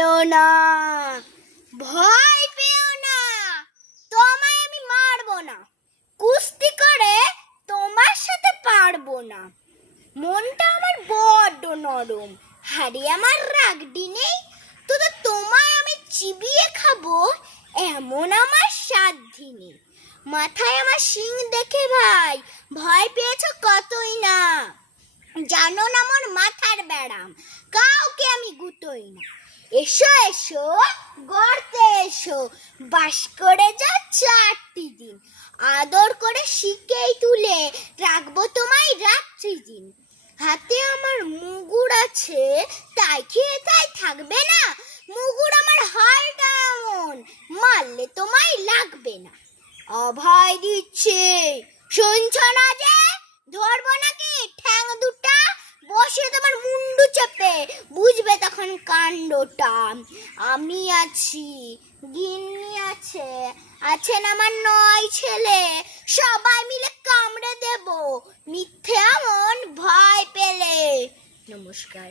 পেও না, ভয় পেও না, তোমায় আমি মারবো না, কুস্তি করে তোমার সাথে পারবো না। মনটা আমার বড্ড নরম, হাড়ে আমার রাগডি নেই, তো তোমায় আমি চিবিয়ে খাবো এমন আমার সাধ্যি নেই। মাথায় আমার শিং দেখে ভাই ভয় পেয়েছ কতই না, জানো না মোর মাথার ব্যারাম, কাউকে আমি গুতোই না। এসো এসো গর্তে এসো, বাস করে যা 4টি দিন, আদর করে শিকেই তুলে রাখবো তোমায় রাত্রি দিন। হাতে আমার মুগুর আছে, তাই খেয়ে তাই থাকবে না, মুগুর আমার হালটা এমন, মারলে তোমায় লাগবে না। অভয় দিচ্ছে, শুনছো না যে? ধরবো নাকি ঠ্যাং দুটা, বসে তোমার মুন্ডু চেপে, বুঝবে তখন কাণ্ডটা। আমি আছি, গিন্নি আছে, আছেন আমার 9 ছেলে, সবাই মিলে কামড়ে দেব মিথ্যে এমন ভয় পেলে। নমস্কার।